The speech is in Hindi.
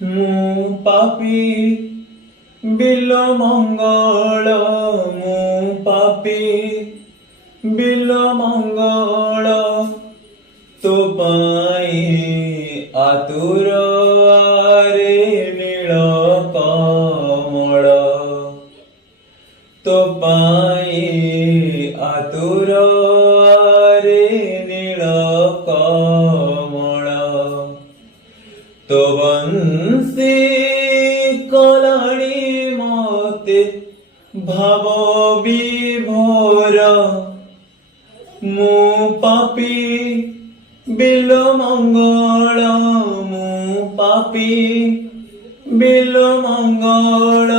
ମୁଁ ପାପୀ ବିଲ ମଙ୍ଗଳ ମୁଁ ପାପୀ ବିଲ ମଙ୍ଗଳ ତୋ ପାଇଁ ଆତୁର ଆରେ ନୀଳ କମଳ ତୋ ପାଇଁ ଆତୁର ଆରେ ନୀଳ କମଳ तो बंसी कलाणी मते भाव विभोर मु पापी बिल मंगल मु पापी बिल मंगल